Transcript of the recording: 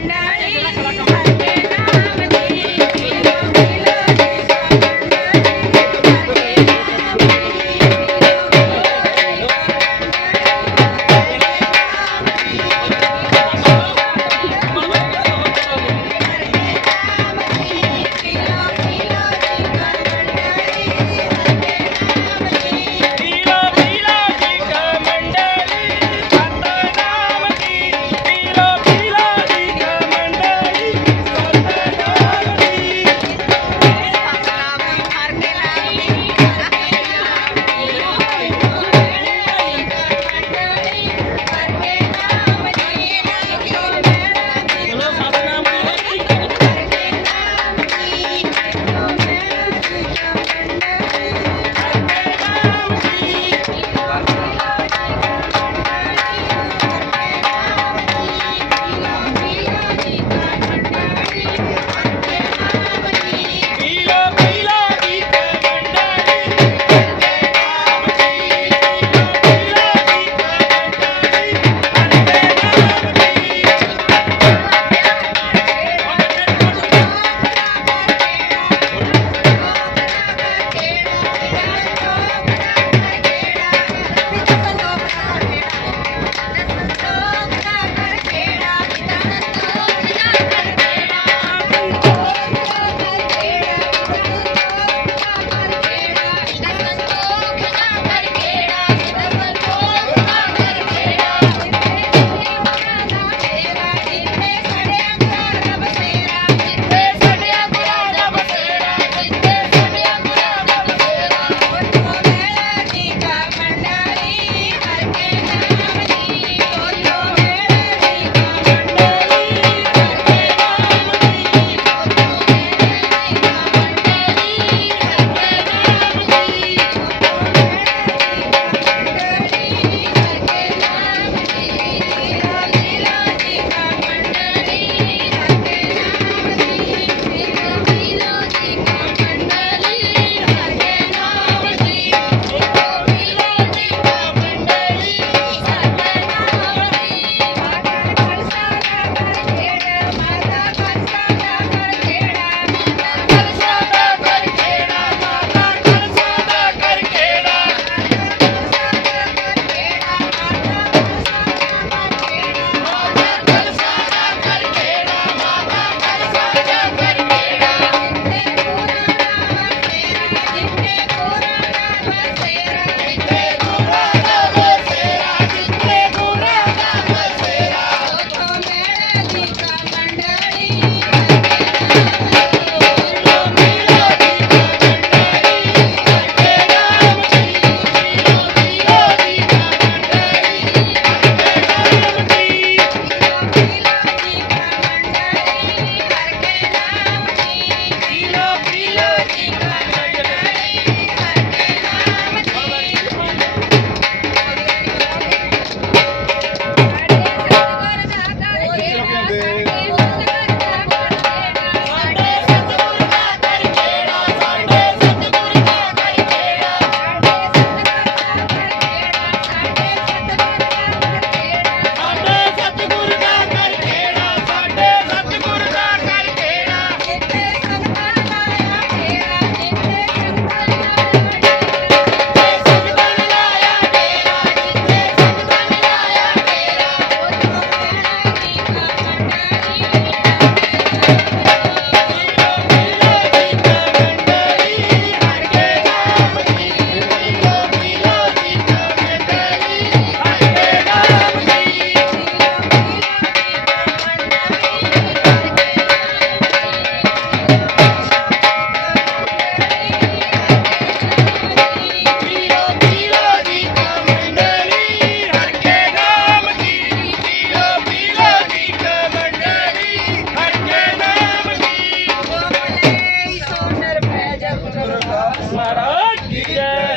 मंडळी